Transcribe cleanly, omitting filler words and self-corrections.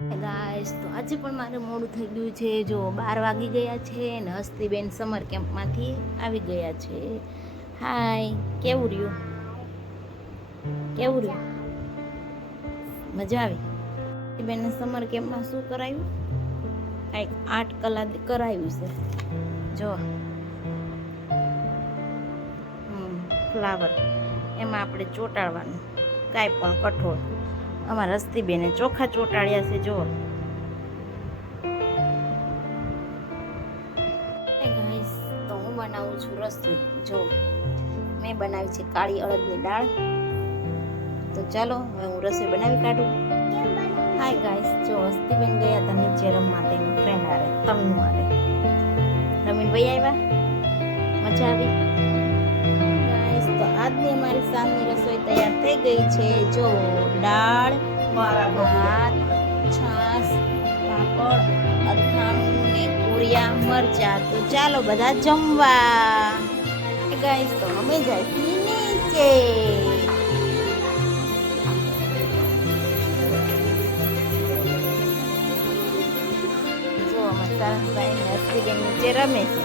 Guys તો આજે પણ મારે મોડું થઈ ગયું છે. જો 12 વાગી ગયા છે ને હસ્તીબેન સમર કેમ્પમાંથી આવી ગયા છે. હાય, કેવું રહ્યું? મજા આવી? હસ્તીબેનને સમર કેમ્પમાં શું કરાયું? કંઈક 8 કલાક કરાયું છે. જો ફ્લાવર એમાં આપણે ચોંટાડવાનું કાંઈ પણ કઠોળ. અમારા હસ્તીબેને ચોખા ચોંટાડ્યા છે. જો તો હું બનાવું છું રસોઈ. જો મેં બનાવી છે કાળી અડદની દાળ. તો ચાલો હવે હું રસોઈ બનાવી કાઢું. હાય ગાઈસ, જો હસ્તીબેન ગયા હતા નીચે રમવા તેની ફ્રેન્ડ હારે, તમનું હારે રમીને વહી આવ્યા. મજા આવી ગાઈસ. તો આજની અમારી સાંજની રસોઈ તૈયાર થઈ ગઈ છે. જો દાળ, ભાત, છાશ, પાપડ, અથાણું ને કુરિયા મરચા. તો ચાલો બધા જમવા. ગાઈસ તો અમે જાય નીચે. જો અમારા સારંગભાઈ ને હસ્તીબેન નીચે રમે છે.